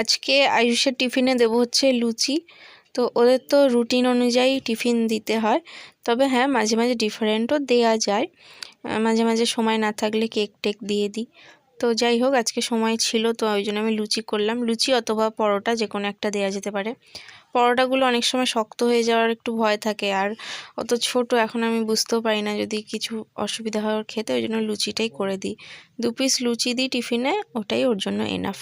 আজকে আয়ুষের টিফিনে দেবো হচ্ছে লুচি। তো ওদের তো রুটিন অনুযায়ী টিফিন দিতে হয়, তবে হ্যাঁ মাঝে মাঝে ডিফারেন্টও দেয়া যায়। মাঝে মাঝে সময় না থাকলে কেক টেক দিয়ে দিই। তো যাই হোক, আজকে সময় ছিল তো ওই জন্য আমি লুচি করলাম। লুচি অথবা পরোটা যে কোনো একটা দেওয়া যেতে পারে। পরোটাগুলো অনেক সময় শক্ত হয়ে যাওয়ার একটু ভয় থাকে, আর অত ছোট এখন আমি বুঝতেও পারি না যদি কিছু অসুবিধা হয় ওর খেতে, ওই জন্য লুচিটাই করে দিই। 2 পিস লুচি দিই টিফিনে, ওটাই ওর জন্য এনাফ।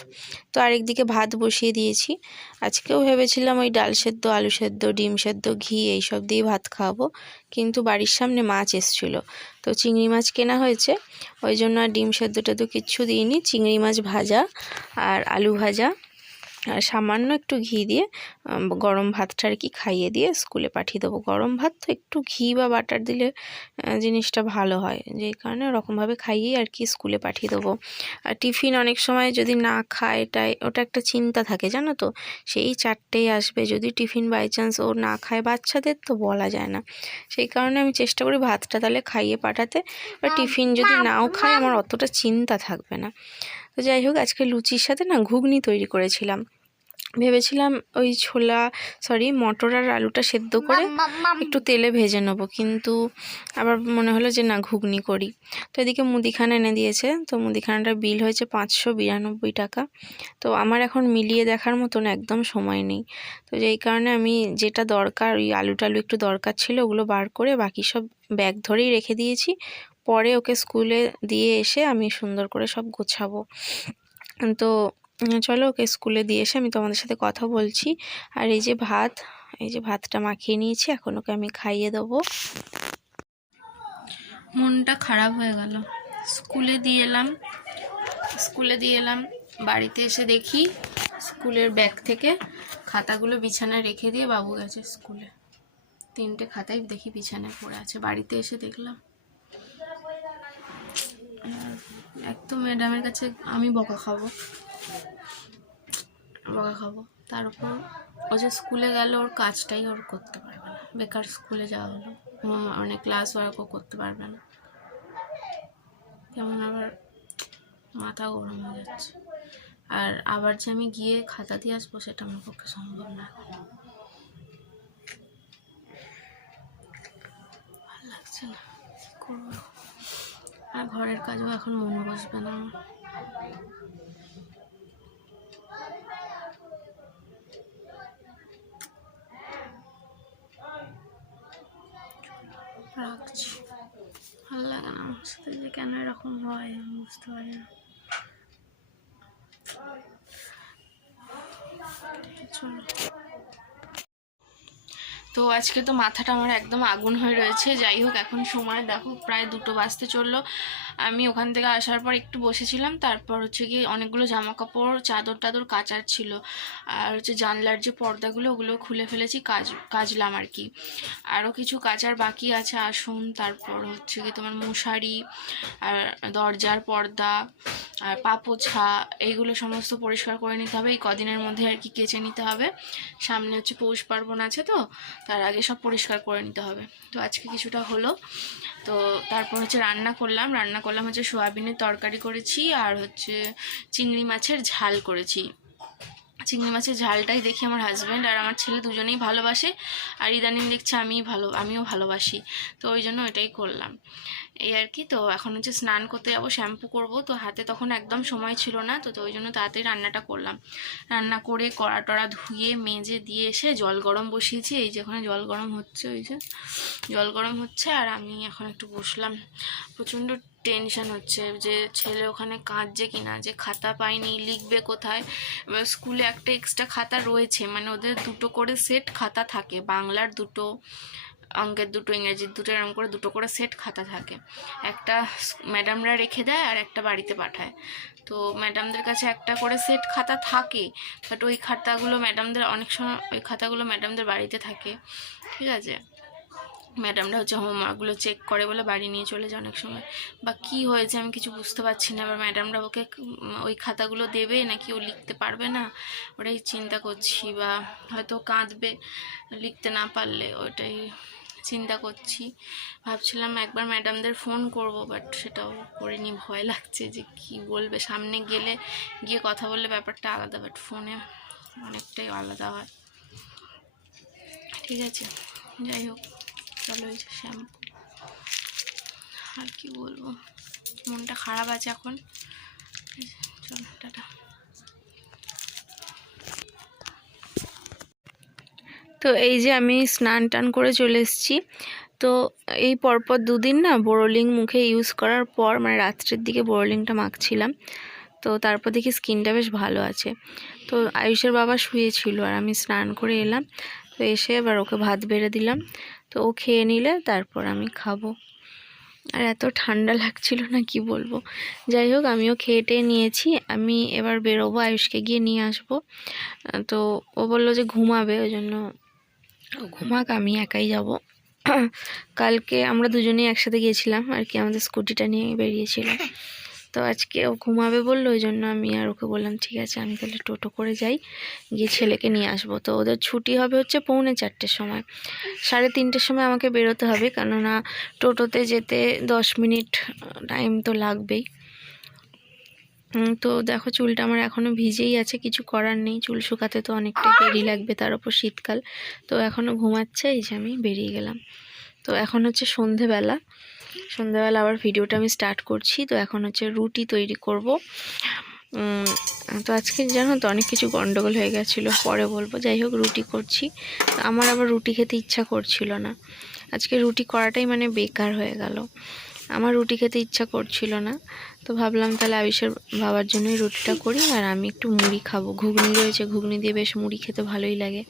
তো আরেকদিকে ভাত বসিয়ে দিয়েছি। আজকেও ভেবেছিলাম ওই ডাল সেদ্ধ, আলু সেদ্ধ, ডিম সেদ্ধ, ঘি এইসব দিয়ে ভাত খাওয়াবো, কিন্তু বাড়ির সামনে মাছ এসেছিলো, তো চিংড়ি মাছ কেনা হয়েছে, ওই জন্য আর ডিম সেদ্ধটা তো কিচ্ছু দিইনি। চিংড়ি মাছ ভাজা আর আলু ভাজা আর সামান্য একটু ঘি দিয়ে গরম ভাতটা আর কি খাইয়ে দিয়ে স্কুলে পাঠিয়ে দেবো। গরম ভাত তো একটু ঘি বা বাটার দিলে জিনিসটা ভালো হয়, যেই কারণে ওরকমভাবে খাইয়েই আর কি স্কুলে পাঠিয়ে দেবো। আর টিফিন অনেক সময় যদি না খায়, ওটা একটা চিন্তা থাকে জানো তো, সেই 4টেই আসবে, যদি টিফিন বাই চান্স ও না খায়, বাচ্চাদের তো বলা যায় না, সেই কারণে আমি চেষ্টা করি ভাতটা তাহলে খাইয়ে পাঠাতে, বা টিফিন যদি নাও খায় আমার অতটা চিন্তা থাকবে না। তো যাই হোক, আজকে লুচির সাথে না ঘুগনি তৈরি করেছিলাম। ভেবেছিলাম ওই মটর আর আলুটা সেদ্ধ করে একটু তেলে ভেজে নেবো, কিন্তু আবার মনে হলো যে না, ঘুগনি করি। তো এদিকে মুদিখানা এনে দিয়েছে, তো মুদিখানাটার বিল হয়েছে 592 টাকা। তো আমার এখন মিলিয়ে দেখার মতন একদম সময় নেই, তো যেই কারণে আমি যেটা দরকার, ওই আলু টালু একটু দরকার ছিল, ওগুলো বার করে বাকি সব ব্যাগ ধরেই রেখে দিয়েছি। পরে ওকে স্কুলে দিয়ে এসে আমি সুন্দর করে সব গোছাবো। তো চলো, ওকে স্কুলে দিয়ে এসে আমি তোমাদের সাথে কথা বলছি। আর এই যে ভাতটা মাখিয়ে নিয়েছি, এখন ওকে আমি খাইয়ে দেবো। মনটা খারাপ হয়ে গেল। স্কুলে দিয়ে এলাম, বাড়িতে এসে দেখি স্কুলের ব্যাগ থেকে খাতাগুলো বিছানায় রেখে দিয়ে বাবু গেছে স্কুলে। 3টে খাতাই দেখি বিছানায় পড়ে আছে। বাড়িতে এসে দেখলাম, একদম ম্যাডামের কাছে আমি বকা খাবো। তার উপর ও যে স্কুলে গেল, ওর কাজটাই ওর করতে পারবে না, বেকার স্কুলে যাওয়া হলো, অনেক ক্লাস ওয়ার্কও করতে পারবে না। কেমন আবার মাথা গরম হয়ে যাচ্ছে। আর আবার যে আমি গিয়ে খাতা দিয়ে আসবো, সেটা আমার পক্ষে সম্ভব না। ভালো লাগছে না, কি করবো। আর ঘরের কাজও এখন মন বসবে না আমার। রাখছি, ভালো লাগে না আমার সাথে যে কেন এরকম হয়, আমি বুঝতে পারি না। চলো, তো আজকে তো মাথাটা আমার একদম আগুন হয়ে রয়েছে। যাই হোক, এখন সময় দেখো প্রায় 2টো বাজতে চললো। আমি ওখান থেকে আসার পর একটু বসেছিলাম, তারপর হচ্ছে কি অনেকগুলো জামা কাপড়, চাদর টাদর কাচার ছিল, আর হচ্ছে জানলার যে পর্দাগুলো ওগুলো খুলে ফেলেছি, কাচলাম আর কি। আরও কিছু কাচার বাকি আছে আসুন। তারপর হচ্ছে কি তোমার মশারি আর দরজার পর্দা আর পা পোছা, এইগুলো সমস্ত পরিষ্কার করে নিতে হবে এই কদিনের মধ্যে আর কি, কেচে নিতে হবে। সামনে হচ্ছে পৌষ পার্বণ আছে, তো তার আগে সব পরিষ্কার করে নিতে হবে। তো আজকে কিছুটা হলো। তো তারপর হচ্ছে রান্না করলাম হচ্ছে সোয়াবিনের তরকারি করেছি, আর হচ্ছে চিংড়ি মাছের ঝাল করেছি। চিংড়ি মাছের ঝালটাই দেখি আমার হাজব্যান্ড আর আমার ছেলে দুজনেই ভালোবাসে, আর ইদানিং দেখছি আমিও ভালোবাসি, তো ওই জন্য এটাই করলাম এই আর কি। তো এখন হচ্ছে স্নান করতে যাবো, শ্যাম্পু করব, তো হাতে তখন একদম সময় ছিল না, তো ওই জন্য তাড়াতাড়ি রান্নাটা করলাম। রান্না করে কড়া টড়া ধুয়ে মেজে দিয়ে এসে জল গরম বসিয়েছি। এই যে ওখানে জল গরম হচ্ছে, ওই যে জল গরম হচ্ছে, আর আমি এখন একটু বসলাম। প্রচণ্ড টেনশন হচ্ছে যে ছেলে ওখানে কাঁদছে কিনা, যে খাতা পাইনি, লিখবে কোথায়। এবার স্কুলে একটা এক্সট্রা খাতা রয়েছে, মানে ওদের 2টো করে সেট খাতা থাকে, বাংলার 2টো, অঙ্কের 2টো, ইংরেজির 2টো, এরকম করে 2টো করে সেট খাতা থাকে। একটা ম্যাডামরা রেখে দেয় আর একটা বাড়িতে পাঠায়। তো ম্যাডামদের কাছে একটা করে সেট খাতা থাকে, বাট ওই খাতাগুলো ম্যাডামদের অনেক সময় বাড়িতে থাকে, ঠিক আছে। ম্যাডামরা হচ্ছে হোমওয়ার্কগুলো চেক করে বলে বাড়ি নিয়ে চলে যায় অনেক সময়, বা কি হয়েছে আমি কিছু বুঝতে পারছি না। এবার ম্যাডামরা ওকে ওই খাতাগুলো দেবে নাকি ও লিখতে পারবে না, ওটাই চিন্তা করছি, বা হয়তো কাঁদবে লিখতে না পারলে, ওটাই চিন্তা করছি, ভাবছিলাম একবার ম্যাডামদের ফোন করব, বাট সেটাও করিনি, ভয় লাগছে যে কি বলবে। সামনে গিয়ে কথা বললে ব্যাপারটা আলাদা, বাট ফোনে অনেকটাই আলাদা হয়। ঠিক আছে, যাই হোক, চলো। এই যে শ্যাম্পু, আর কি বলবো, মনটা খারাপ আছে এখন। চলো, টাটা। তো এই যে আমি স্নান টান করে চলে এসেছি। তো এই পরপর দুদিন না বোরোলিং মুখে ইউজ করার পর, মানে রাত্রের দিকে বোরোলিংটা মাখছিলাম, তো তারপর দেখি স্কিনটা বেশ ভালো আছে। তো আয়ুষের বাবা শুয়েছিল আর আমি স্নান করে এলাম, তো এসে এবার ওকে ভাত বেড়ে দিলাম, তো ও খেয়ে নিলে তারপর আমি খাবো। আর এত ঠান্ডা লাগছিল না, কি বলবো। যাই হোক, আমিও খেয়ে টেয়ে নিয়েছি, আমি এবার বেরোবো, আয়ুষকে গিয়ে নিয়ে আসবো। তো ও বললো যে ঘুমাবে, ওই জন্য ঘুমাক, আমি একাই যাব। কালকে আমরা দুজনেই একসাথে গিয়েছিলাম আর কি, আমাদের স্কুটিটা নিয়ে বেরিয়েছিলাম। তো আজকে ও ঘুমাবে বললো, ওই জন্য আমি আর ওকে বললাম ঠিক আছে, আমি তাহলে টোটো করে যাই, গিয়ে ছেলেকে নিয়ে আসবো। তো ওদের ছুটি হবে হচ্ছে 3:45 সময়, 3:30 সময় আমাকে বেরোতে হবে, কেননা টোটোতে যেতে 10 মিনিট টাইম তো লাগবেই। তো দেখো, চুলটা আমার এখনও ভিজেই আছে, কিছু করার নেই, চুল শুকাতে তো অনেকটা দেরি লাগবে, তার উপর শীতকাল। তো এখনও ঘুমাচ্ছে, এই যে আমি বেরিয়ে গেলাম। তো এখন হচ্ছে সন্ধেবেলা আবার ভিডিওটা আমি স্টার্ট করছি। তো এখন হচ্ছে রুটি তৈরি করব। তো আজকে জানো তো অনেক কিছু গন্ডগোল হয়ে গেছিলো, পরে বলবো। যাই হোক, রুটি করছি। আমার আবার রুটি খেতে ইচ্ছা করছিল না, আজকে রুটি করাটাই মানে বেকার হয়ে গেল। আমার রুটি খেতে ইচ্ছা করছিল না, তো ভাবলাম তাহলে আয়ুষের বাবার জন্যই রুটিটা করি, আর আমি একটু মুড়ি খাবো। ঘুগনি রয়েছে, ঘুগনি দিয়ে বেশ মুড়ি খেতে ভালোই লাগে,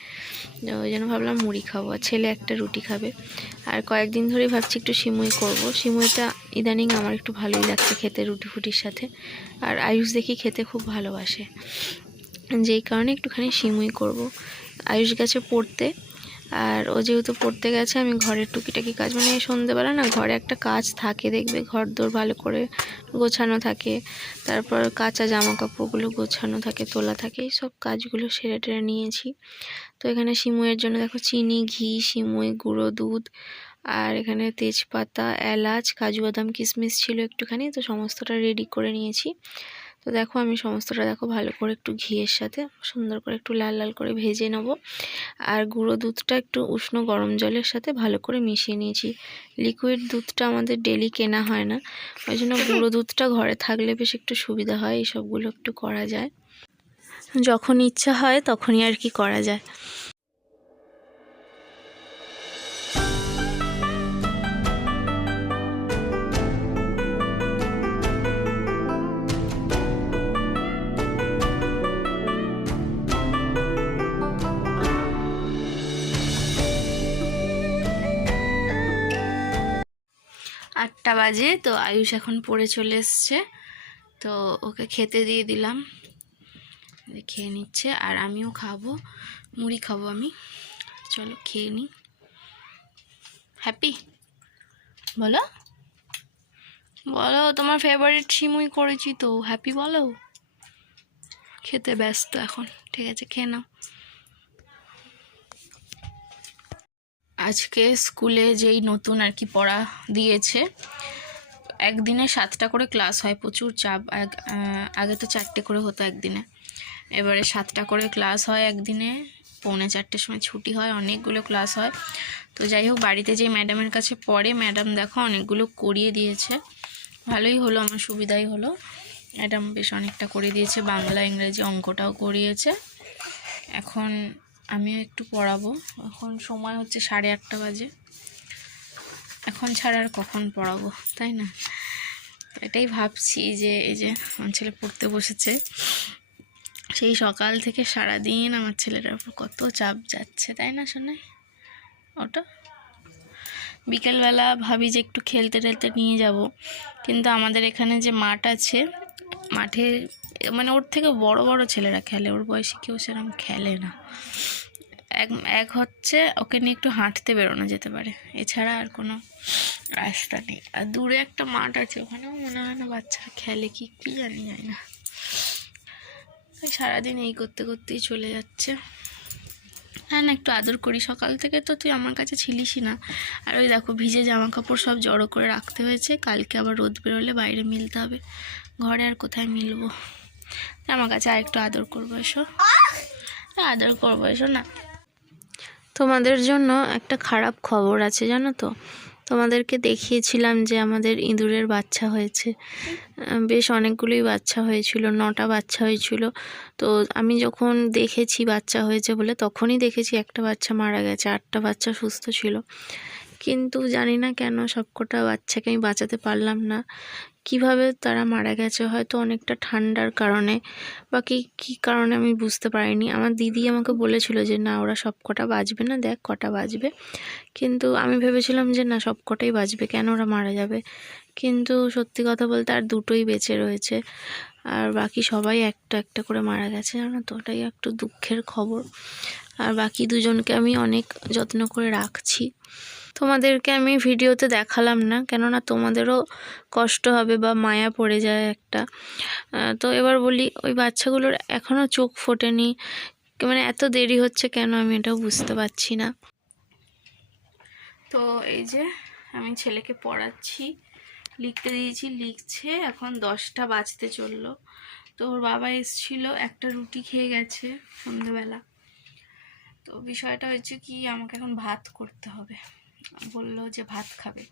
ওই জন্য ভাবলাম মুড়ি খাবো, আর ছেলে একটা রুটি খাবে। আর কয়েকদিন ধরেই ভাবছি একটু সিমুই করব। সিমুইটা ইদানিং আমার একটু ভালোই লাগছে খেতে রুটি ফুটির সাথে, আর আয়ুষ দেখি খেতে খুব ভালোবাসে, যেই কারণে একটুখানি সিমুই করব। আয়ুষ গেছে পড়তে, আর ও যেহেতু পড়তে গেছে, আমি ঘরের টুকিটাকি কাজ, মানে সন্ধেবেলা না ঘরে একটা কাজ থাকে, দেখবে ঘর দোর ভালো করে গোছানো থাকে, তারপর কাঁচা জামা কাপড়গুলো গোছানো থাকে, তোলা থাকে, এই সব কাজগুলো সেরে টেরে নিয়েছি। তো এখানে সিমুইয়ের জন্য দেখো চিনি, ঘি, সিমুই, গুঁড়ো দুধ, আর এখানে তেজপাতা, এলাচ, কাজু বাদাম, কিশমিশ ছিল একটুখানি, তো সমস্তটা রেডি করে নিয়েছি। তো দেখো, আমি সমস্তটা দেখো ভালো করে একটু ঘিয়ের সাথে সুন্দর করে একটু লাল লাল করে ভেজে নেব। আর গুঁড়ো দুধটা একটু উষ্ণ গরম জলের সাথে ভালো করে মিশিয়ে নিয়েছি। লিকুইড দুধটা আমাদের ডেলি কেনা হয় না, ওই জন্য গুঁড়ো দুধটা ঘরে থাকলে বেশ একটু সুবিধা হয়, এই সবগুলো একটু করা যায়, যখন ইচ্ছা হয় তখনই আর কি করা যায়। আটটা বাজে, তো আয়ুষ এখন পড়ে চলে এসছে, তো ওকে খেতে দিয়ে দিলাম, খেয়ে নিচ্ছে, আর আমিও খাবো, মুড়ি খাবো আমি। চলো খেয়ে নিই। হ্যাপি বলো, বলো তোমার ফেভারিট সিমুই করেছি তো, হ্যাপি বলো। খেতে ব্যস্ত এখন, ঠিক আছে, খেয়ে নাও। আজকে স্কুলে যেই নতুন আর কি পড়া দিয়েছে, একদিনে 7টা করে ক্লাস হয়, প্রচুর চাপ। আগে তো 4টে করে হতো একদিনে, এবারে 7টা করে ক্লাস হয় একদিনে, 3:45 সময় ছুটি হয়, অনেকগুলো ক্লাস হয়। তো যাই হোক, বাড়িতে যে ম্যাডামের কাছে পড়ে, ম্যাডাম দেখো অনেকগুলো করিয়ে দিয়েছে, ভালোই হলো, আমার সুবিধাই হলো। ম্যাডাম বেশ অনেকটা করে দিয়েছে, বাংলা, ইংরেজি, অঙ্কটাও করিয়েছে। এখন আমিও একটু পড়াবো, এখন সময় হচ্ছে 8:30 বাজে, এখন ছাড়া আর কখন পড়াবো, তাই না? এটাই ভাবছি যে এই যে আমার ছেলে পড়তে বসেছে, সেই সকাল থেকে সারাদিন আমার ছেলেটার উপর কত চাপ যাচ্ছে, তাই না শোনে? ওটা বিকেলবেলা ভাবি যে একটু খেলতে টেলতে নিয়ে যাব, কিন্তু আমাদের এখানে যে মাঠ আছে, মাঠে মানে ওর থেকে বড় বড় ছেলেরা খেলে, ওর বয়সে কেউ সেরকম খেলে না। এক হচ্ছে ওকে নিয়ে একটু হাঁটতে বেরোনো যেতে পারে, এছাড়া আর কোনো রাস্তা নেই। আর দূরে একটা মাঠ আছে, ওখানেও মনে হয় না বাচ্চারা খেলে, কি জানি যায় না। সারাদিন এই করতে করতেই চলে যাচ্ছে। হ্যাঁ না, একটু আদর করি। সকাল থেকে তো তুই আমার কাছে ছিলিসই না। আর ওই দেখো ভিজে জামা কাপড় সব জড়ো করে রাখতে হয়েছে, কালকে আবার রোদ বেরোলে বাইরে মিলতে হবে, ঘরে আর কোথায় মিলবো। আমার কাছে আর একটু আদর করবো, এসো আদর করবো, এসো না। তোমাদের জন্য একটা খারাপ খবর আছে জানো তো, তোমাদেরকে দেখিয়েছিলাম যে আমাদের ইঁদুরের বাচ্চা হয়েছে, বেশ অনেকগুলোই বাচ্চা হয়েছিল, 9টা বাচ্চা হয়েছিল। তো আমি যখন দেখেছি বাচ্চা হয়েছে বলে, তখনই দেখেছি একটা বাচ্চা মারা গেছে, 8টা বাচ্চা সুস্থ ছিল। কিন্তু জানি না কেন সবকটা বাচ্চাকে আমি বাঁচাতে পারলাম না। কিভাবে তারা মারা গেছে, হয়তো অনেকটা ঠান্ডার কারণে বা কী কারণে আমি বুঝতে পারিনি। আমার দিদি আমাকে বলেছিল যে না ওরা সব কটা বাঁচবে না, দেখ কটা বাঁচবে। কিন্তু আমি ভেবেছিলাম যে না সব কটাই বাঁচবে, কেন ওরা মারা যাবে। কিন্তু সত্যি কথা বলতে আর 2টোই বেঁচে রয়েছে, আর বাকি সবাই একটা একটা করে মারা গেছে জানো তো। ওটাই একটু দুঃখের খবর। আর বাকি 2জনকে আমি অনেক যত্ন করে রাখছি। তোমাদেরকে আমি ভিডিওতে দেখালাম না, কেননা তোমাদেরও কষ্ট হবে বা মায়া পড়ে যায় একটা। তো এবার বলি, ওই বাচ্চাগুলোর এখনও চোখ ফোটেনি, মানে এত দেরি হচ্ছে কেন আমি এটাও বুঝতে পারছি না। তো এই যে আমি ছেলেকে পড়াচ্ছি, লিখতে দিয়েছি, লিখছে। এখন 10টা বাজতে চললো। তো ওর বাবা এসেছিল, একটা রুটি খেয়ে গেছে সন্ধ্যেবেলা। তো বিষয়টা হচ্ছে কি, আমাকে এখন ভাত করতে হবে, বললো যে ভাত খাবে।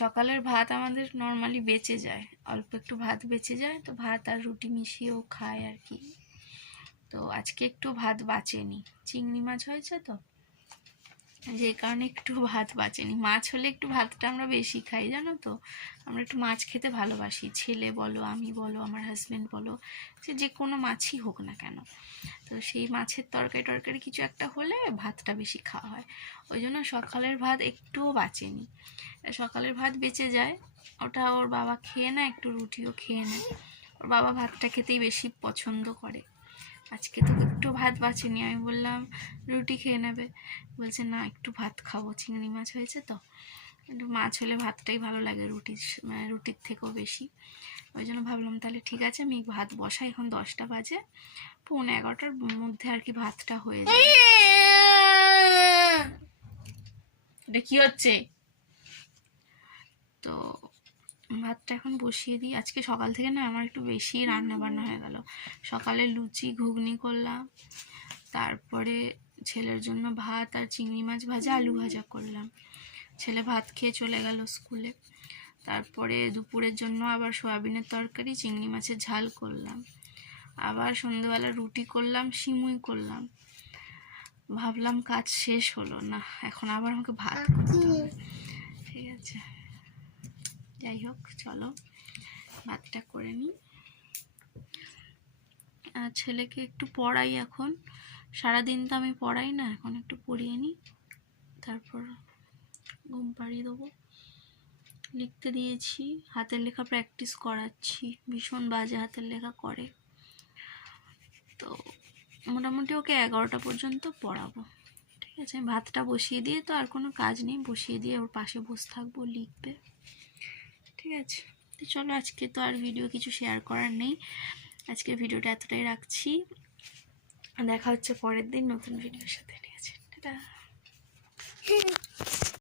সকালের ভাত আমাদের নর্মালি বেঁচে যায়, অল্প একটু ভাত বেঁচে যায়, তো ভাত আর রুটি মিশিয়েও খায় আর কি। তো আজকে একটু ভাত বাঁচেনি, চিংড়ি মাছ হয়েছে তো, যে কারণে একটু ভাত বাঁচেনি। মাছ হলে একটু ভাতটা আমরা বেশি খাই জানো তো, আমরা একটু মাছ খেতে ভালোবাসি, ছেলে বলো, আমি বলো, আমার হাজব্যান্ড বলো, যে কোনো মাছই হোক না কেন। তো সেই মাছের তরকারি কিছু একটা হলে ভাতটা বেশি খাওয়া হয়। ওই জন্য সকালের ভাত একটুও বাঁচেনি, সকালের ভাত বেঁচে যায়, ওটা ওর বাবা খেয়ে নেয়, একটু রুটিও খেয়ে নেয়। ওর বাবা ভাতটা খেতেই বেশি পছন্দ করে। আজকে তো একটু ভাত বাঁচেনি, আমি বললাম রুটি খেয়ে নেবে, বলছে না একটু ভাত খাবো, চিংড়ি মাছ হয়েছে তো, একটু মাছ হলে ভাতটাই ভালো লাগে রুটির থেকেও বেশি। ওই জন্য ভাবলাম তাহলে ঠিক আছে আমি ভাত বসাই। এখন 10টা বাজে, 11:30টার মধ্যে আর কি ভাতটা হয়ে যাবে। এটা কি হচ্ছে? তো ভাতটা এখন বসিয়ে দিই। আজকে সকাল থেকে না আমার একটু বেশি রান্না বান্না হয়ে গেল। সকালে লুচি ঘুগনি করলাম, তারপরে ছেলের জন্য ভাত আর চিংড়ি মাছ ভাজা, আলু ভাজা করলাম। ছেলে ভাত খেয়ে চলে গেল স্কুলে। তারপরে দুপুরের জন্য আবার সয়াবিনের তরকারি, চিংড়ি মাছের ঝাল করলাম। আবার সন্ধ্যেবেলা রুটি করলাম, সিমুই করলাম। ভাবলাম কাজ শেষ হলো না, এখন আবার আমাকে ভাত করতে হবে। ঠিক আছে, যাই হোক চলো ভাতটা করে নিই। আর ছেলেকে একটু পড়াই, এখন সারাদিন তো আমি পড়াই না, এখন একটু পড়িয়ে নিই, তারপর ঘুম পাড়িয়ে দেবো। লিখতে দিয়েছি, হাতের লেখা প্র্যাকটিস করাচ্ছি, ভীষণ বাজে হাতের লেখা করে। তো মোটামুটি ওকে 11টা পর্যন্ত পড়াবো। ঠিক আছে, আমি ভাতটা বসিয়ে দিয়ে, তো আর কোনো কাজ নেই, বসিয়ে দিয়ে ওর পাশে বসে থাকবো, লিখবে। ঠিক আছে, তো চলো আজকে তো আর ভিডিও কিছু শেয়ার করার নেই, আজকে ভিডিওটা এতটাই রাখছি। দেখা হচ্ছে পরের দিন নতুন ভিডিওর সাথে। ঠিক আছে, টাটা।